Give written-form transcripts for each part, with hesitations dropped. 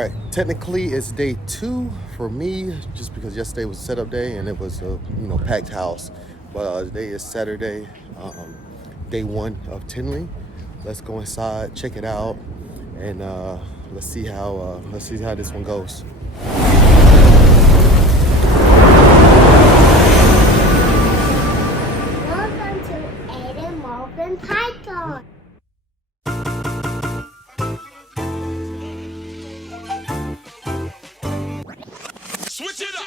right, technically it's day 2 for me, just because yesterday was setup day and it was a packed house. But today is Saturday, day 1 of Tinley. Let's go inside, check it out, and let's see how this one goes. Welcome to aidensmorphingpythons. Switch it up.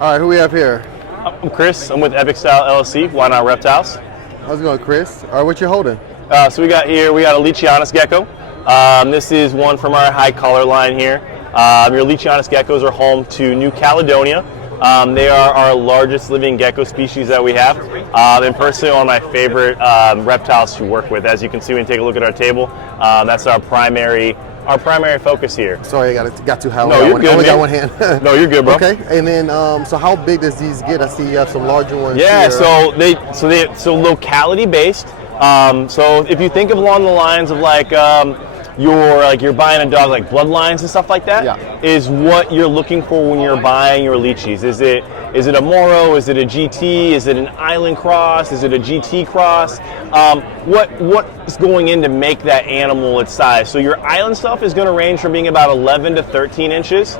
All right, who we have here? I'm Chris. I'm with Style LLC. Why not reptiles? How's it going, Chris? All right, what you holding? So we got a Leachianus gecko. This is one from our high color line here. Your Leachianus geckos are home to New Caledonia. They are our largest living gecko species that we have, and personally one of my favorite reptiles to work with. As you can see when you take a look at our table, that's our primary focus here. Sorry, I got too high. No, you're good. I only got one hand. No, you're good, bro. Okay, and then so how big does these get? I see you have some larger ones. Yeah, here. so locality based. So if you think of along the lines of you're buying a dog, like bloodlines and stuff like that, yeah, is what you're looking for when you're buying your Leachies. Is it a Moro? Is it a GT? Is it an Island Cross? Is it a GT Cross? What is going in to make that animal its size? So your Island stuff is going to range from being about 11 to 13 inches,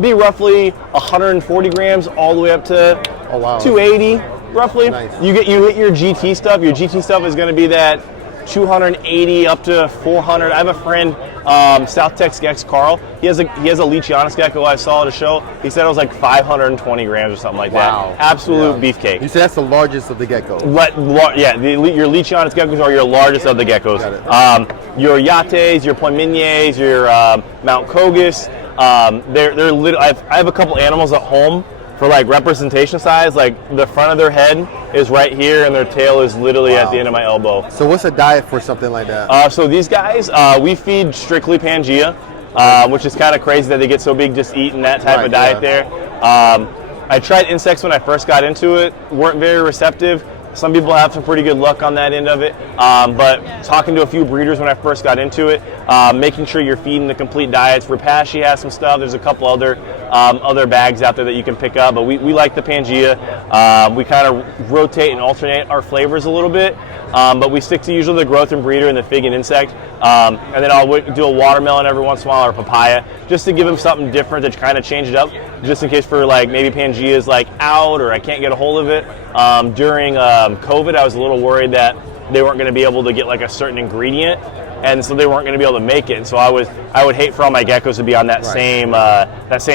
be roughly 140 grams all the way up to 280 roughly. Nice. You hit your GT stuff. Your GT stuff is going to be that 280 up to 400. I have a friend, South Texas Gex Carl. He has a Leachianus gecko I saw at a show. He said it was like 520 grams or something like that. Absolute beefcake. You said that's the largest of the geckos. Your Leachianus geckos are your largest of the geckos. Your Yates, your Poiminiers, your Mount Kogus. They're little. I have a couple animals at home for like representation size. Like the front of their head is right here and their tail is literally at the end of my elbow. So what's a diet for something like that? So these guys, we feed strictly Pangea, which is kind of crazy that they get so big just eating that type of diet there. I tried insects when I first got into it, weren't very receptive. Some people have some pretty good luck on that end of it, but talking to a few breeders when I first got into it, making sure you're feeding the complete diets. Rapashi has some stuff. There's a couple other bags out there that you can pick up, but we like the Pangea. We kind of rotate and alternate our flavors a little bit, but we stick to usually the growth and breeder and the fig and insect, and then I'll do a watermelon every once in a while or papaya, just to give them something different to kind of change it up, just in case for like maybe Pangea is like out or I can't get a hold of it. During COVID, I was a little worried that they weren't going to be able to get like a certain ingredient, and so they weren't going to be able to make it. And so I would hate for all my geckos to be on that same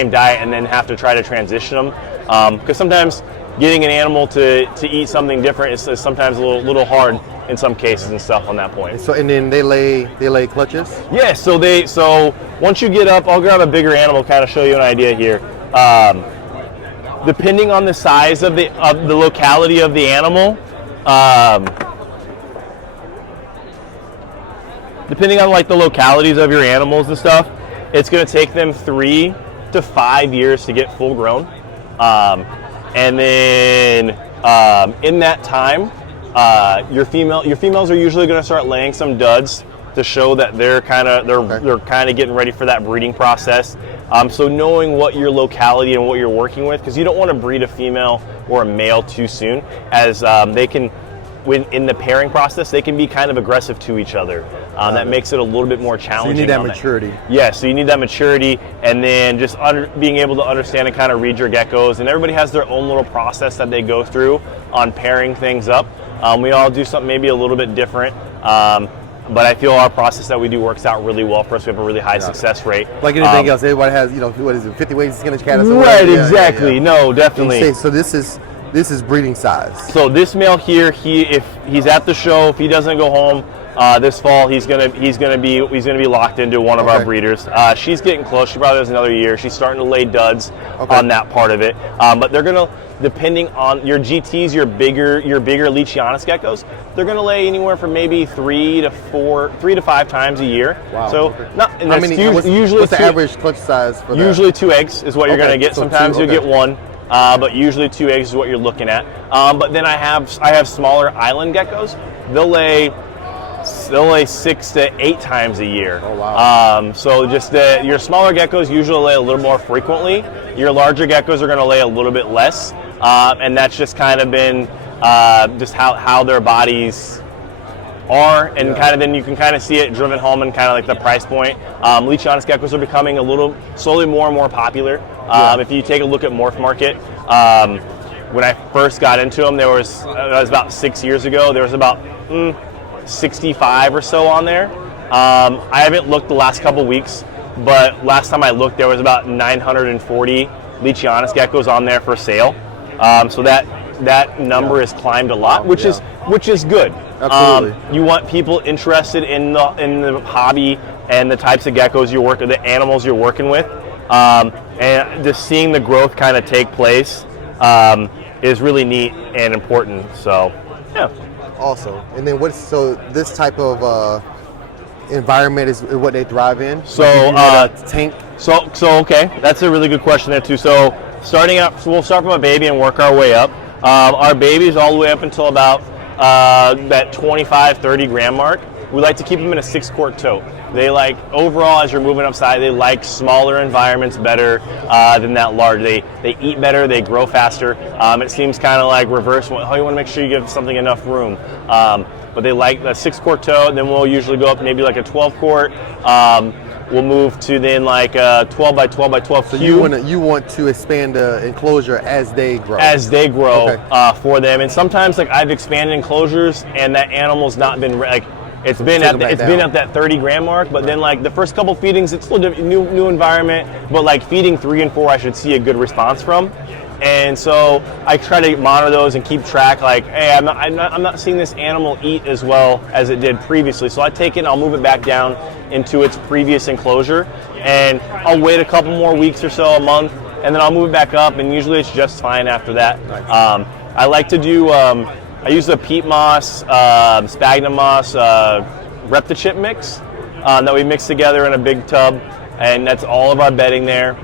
diet and then have to try to transition them, because sometimes getting an animal to eat something different is sometimes a little hard in some cases and stuff on that point. So and then they lay clutches. Yeah. So once you get up, I'll grab a bigger animal, kind of show you an idea here. Depending on the size of the locality of the animal, depending on like the localities of your animals and stuff, it's going to take them 3 to 5 years to get full grown. And then in that time, your females are usually going to start laying some duds to show that they're kind of getting ready for that breeding process. So knowing what your locality and what you're working with, because you don't want to breed a female or a male too soon, as they can, when in the pairing process, they can be kind of aggressive to each other. That makes it a little bit more challenging. So you need that maturity. Yeah, so you need that maturity, and then just being able to understand and kind of read your geckos. And everybody has their own little process that they go through on pairing things up. We all do something maybe a little bit different. But I feel our process that we do works out really well for us. We have a really high success rate. Like anything else, everybody has, what is it, 50 ways to skin a cat or something? Right, exactly. No, definitely. So this is breeding size. So this male here, if he's at the show, if he doesn't go home this fall, he's gonna be locked into one of our breeders. She's getting close. She probably has another year. She's starting to lay duds on that part of it. But they're gonna, depending on your GTs, your bigger Leachianus geckos, they're gonna lay anywhere from maybe 3 to 5 times a year. Wow. So usually what's the average clutch size for that? Usually 2 eggs is what you're gonna get. So sometimes you'll get 1. But usually 2 eggs is what you're looking at. But then I have smaller island geckos. They'll lay 6 to 8 times a year. Oh, wow. So just your smaller geckos usually lay a little more frequently. Your larger geckos are going to lay a little bit less, and that's just kind of been just how their bodies are, and kind of then you can kind of see it driven home in kind of like the price point. Leachianus geckos are becoming a little slowly more and more popular. If you take a look at Morph Market, when I first got into them, that was about 6 years ago. There was about 65 or so on there. I haven't looked the last couple weeks, but last time I looked, there was about 940 Leachianus geckos on there for sale. So that number has climbed a lot, which is good. Absolutely. You want people interested in the hobby and the types of geckos you're working, the animals you're working with, and just seeing the growth kind of take place is really neat and important. So, yeah. Awesome. And then so this type of environment is what they thrive in? So tank? So okay, that's a really good question there too. So starting out, so we'll start from a baby and work our way up. Our babies all the way up until about that 25, 30 gram mark. We like to keep them in a 6-quart tote. They like, overall, as you're moving upside, they like smaller environments better than that large. They eat better, they grow faster. It seems kind of like reverse. You want to make sure you give something enough room. But they like the 6-quart tote. Then we'll usually go up maybe like a 12-quart. We'll move to then like a 12 by 12 by 12 so cube. you want to expand the enclosure as they grow. For them. And sometimes like I've expanded enclosures and that animal's not been like, it's been at that 30 gram mark, but then like the first couple feedings, it's a little new environment, but like feeding 3 and 4, I should see a good response from. And so I try to monitor those and keep track. Like, hey, I'm not seeing this animal eat as well as it did previously. So I take it and I'll move it back down into its previous enclosure, and I'll wait a couple more weeks or so, a month, and then I'll move it back up. And usually it's just fine after that. Nice. I like to do. I use the peat moss, sphagnum moss, Reptichip mix that we mix together in a big tub, and that's all of our bedding there.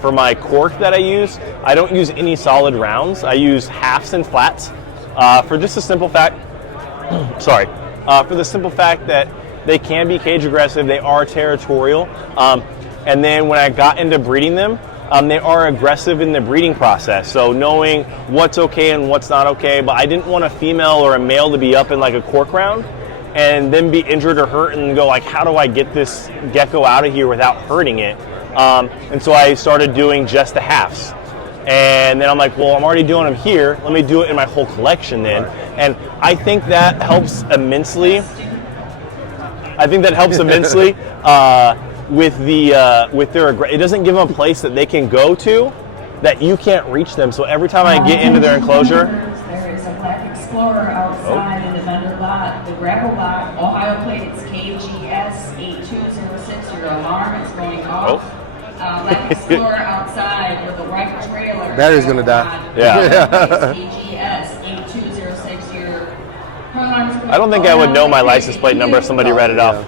For my cork that I use, I don't use any solid rounds. I use halves and flats for just the simple fact. For the simple fact that they can be cage aggressive. They are territorial, and then when I got into breeding them. They are aggressive in the breeding process, so knowing what's okay and what's not okay. But I didn't want a female or a male to be up in like a cork round and then be injured or hurt and go like, how do I get this gecko out of here without hurting it? And so I started doing just the halves. And then I'm like, well, I'm already doing them here. Let me do it in my whole collection then. And I think that helps immensely. With their, it doesn't give them a place that they can go to that you can't reach them. So every time I get into their enclosure, there is a Black Explorer outside in the vendor lot, the gravel lot, Ohio plates KGS 8206. Your alarm is going off. Black Explorer outside with a white trailer. Battery's gonna die. Yeah. KGS 8206. Your alarm's going I don't think I would know my license plate number if somebody read it off.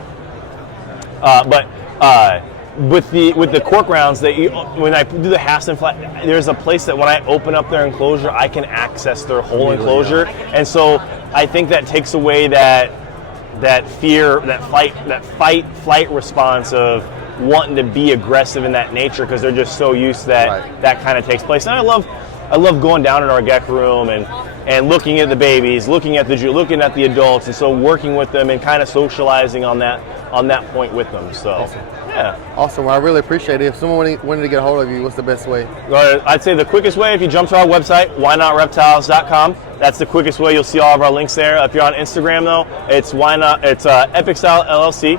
But with the cork rounds, when I do the half and flat, there's a place that when I open up their enclosure, I can access their whole enclosure, and so I think that takes away that fear, that fight-flight response of wanting to be aggressive in that nature because they're just so used to that that kind of takes place. And I love going down in our gecko room and looking at the babies, looking at the adults, and so working with them and kind of socializing on that point with them. So, awesome. Yeah. Awesome. Well, I really appreciate it. If someone wanted to get a hold of you, what's the best way? I'd say the quickest way, if you jump to our website, whynotreptiles.com. That's the quickest way. You'll see all of our links there. If you're on Instagram, though, it's Epic Style LLC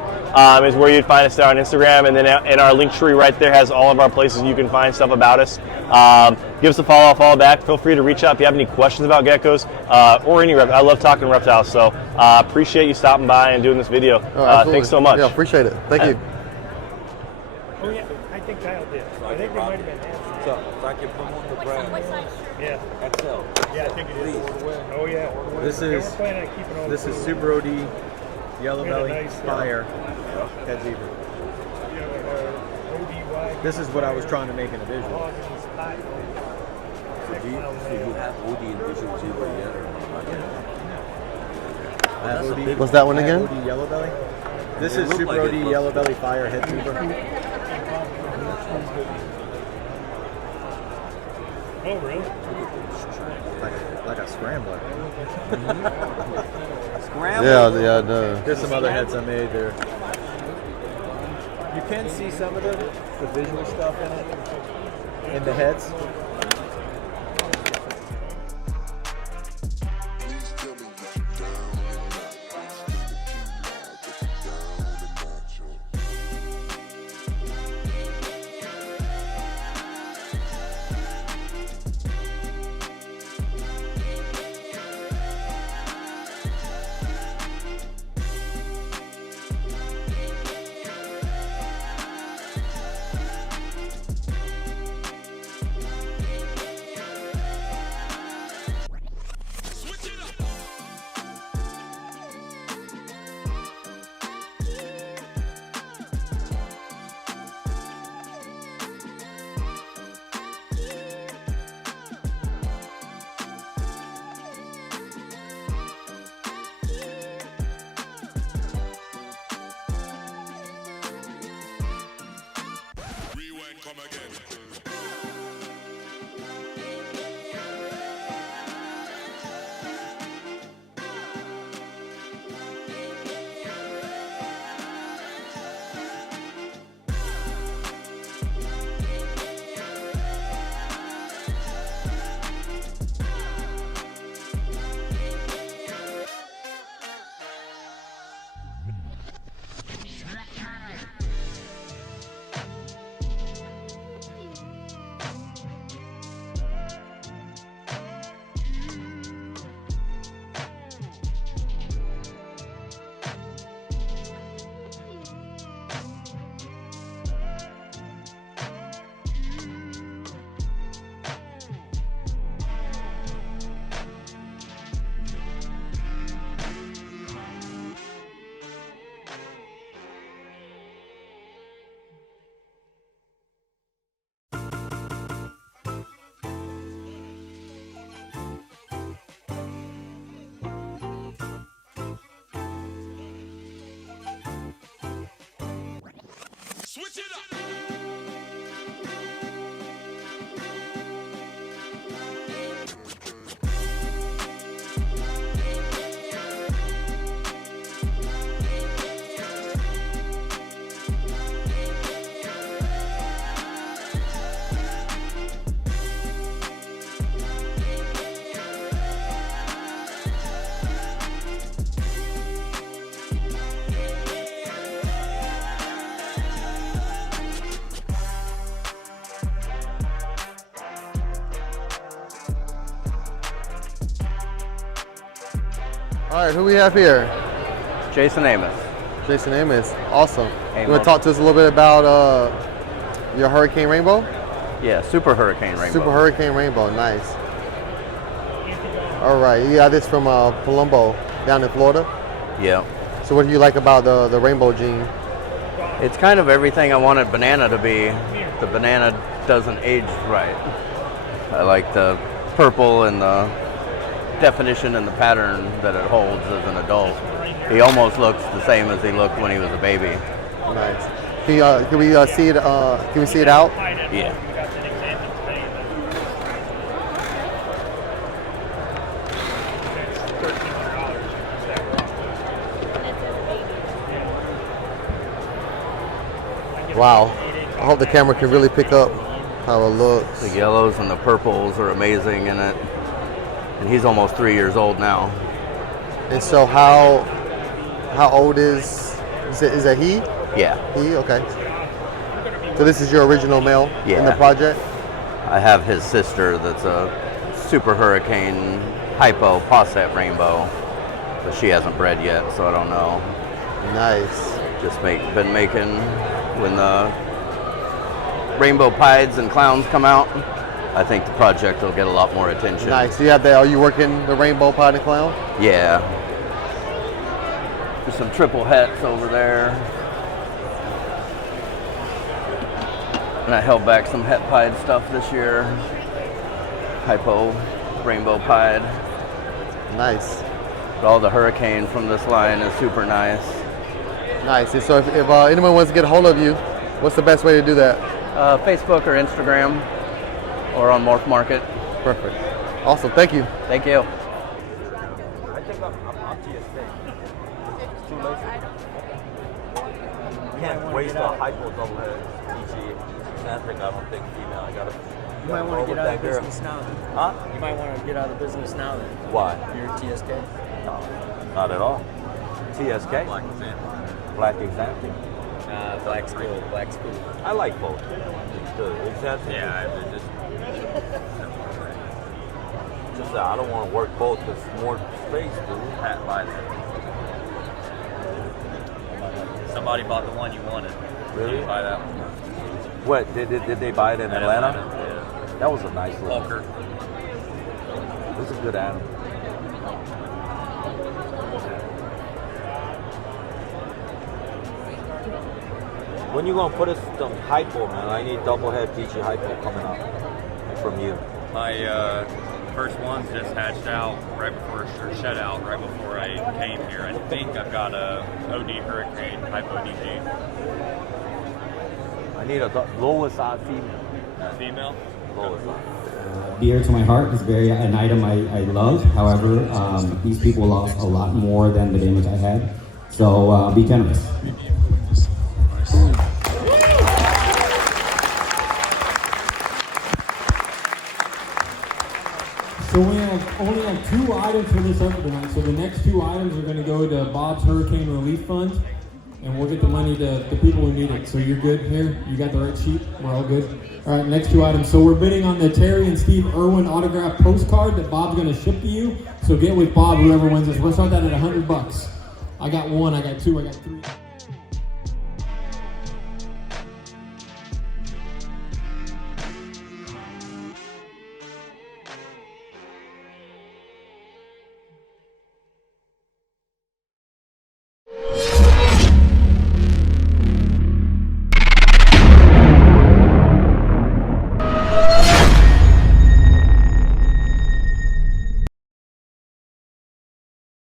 is where you'd find us there on Instagram. And then in our link tree right there has all of our places you can find stuff about us. Give us a follow back. Feel free to reach out if you have any questions about geckos or any reptiles. I love talking reptiles, so appreciate you stopping by and doing this video. Thanks so much. Yeah, appreciate it. Thank you. Oh yeah, I think Kyle did. I think they might have been answering. So I can promote the brand. Yeah. XL. Yeah, I think it is. Oh yeah. This is Super OD Yellow Belly nice, Fire Head Zebra. This is what I was trying to make in a visual. Do you have OD and visual zebra yet? I have OD. What's that one I have again? OD Yellow Belly. This They is look Super like OD it, but- Yellow Belly Fire Head Zebra. Oh really? Like a scrambler. Yeah. There's some other heads I made there. You can see some of the visual stuff in it, in the heads. Come again. All right, who we have here? Jason Amos. Jason Amos. Awesome. Amos. You want to talk to us a little bit about your Hurricane Rainbow? Yeah, Super Hurricane Rainbow. Super Hurricane Rainbow. Nice. All right, you got this from Palumbo down in Florida. Yeah. So what do you like about the rainbow gene? It's kind of everything I wanted banana to be. The banana doesn't age right. I like the purple and the definition and the pattern that it holds as an adult. He almost looks the same as he looked when he was a baby. Nice. Can we see it? Can we see it out? Yeah. Wow. I hope the camera can really pick up how it looks. The yellows and the purples are amazing in it. And he's almost 3 years old now. And so how old is that he? Yeah. He? Okay. So this is your original male in the Yeah. project? I have his sister that's a Super Hurricane Hypo Posset Rainbow. But she hasn't bred yet, so I don't know. Nice. Just been making, when the rainbow pieds and clowns come out, I think the project will get a lot more attention. Nice. You have that. Are you working the rainbow pied and clown? Yeah. There's some triple hets over there. And I held back some het pied stuff this year. Hypo, rainbow pied. Nice. But all the Hurricane from this line is super nice. Nice. And so if anyone wants to get a hold of you, what's the best way to do that? Facebook or Instagram or on Morph Market. Perfect. Awesome. Thank you. Thank you. I think I'm TSK. It's too late. Can't waste a hypo double head TG. Nothing, I don't think female. I gotta. You might want to get out of business now then. Huh? You might want to get out of business now then. Why? You're TSK. No, not at all. TSK? Black example. Black example. Black school. Black school. I like both. The example. Yeah, Just that I don't want to work both because more space, dude. Pat lies. Somebody bought the one you wanted. Really? Did you buy that one? What, did they buy it in Atlanta? Yeah. That was a nice look. Walker. It was a good animal. When you gonna put us some hypo, man? I need double head peachy hypo coming up from you. My first one's just hatched out right before, or shed out right before I came here. I think I've got a OD Hurricane Hypo DG. I need a lowest odd female. Female? Lowest odd. Dear to my heart, it's an item I love. However, these people lost a lot more than the damage I had. So be generous. So we only have 2 items for this effort tonight. So the next 2 items are going to go to Bob's Hurricane Relief Fund, and we'll get the money to the people who need it. So you're good here? You got the right sheet? We're all good? All right, next 2 items. So we're bidding on the Terry and Steve Irwin autographed postcard that Bob's going to ship to you. So get with Bob, whoever wins this. We'll start that at $100. I got 1, I got 2, I got 3.